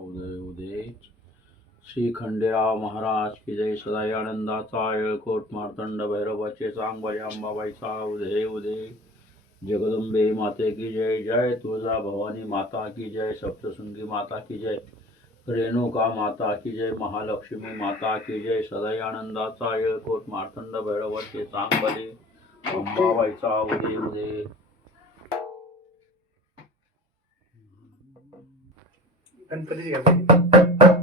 उदय उदय। श्री खंडेराव महाराज की जय। सदाई आनंदाचा येळकोट मार्तंड भैरवाचे चांगबरे अंबाबाईचा उदय उदय। जगदंबे माते की जय जय। तुळजा भवानी माता की जय। सप्तशृंगी माता की जय। रेणुका माता की जय। महालक्ष्मी माता की जय। सदाई आनंदाचा येळकोट मार्तंड भैरवाचे चांगबरे अंबाबाईचा उदय उदय। गणपतीची गणपती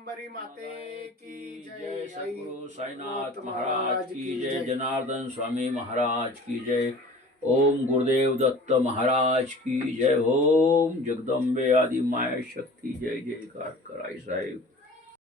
शाकांबरी माते की जय जय सद्गुरु साईनाथ महाराज की जय। जनार्दन स्वामी महाराज की जय। ओम गुरुदेव दत्त महाराज की जय। ओम जगदंबे आदि माया शक्ती। जय जयकार कराई साहेब।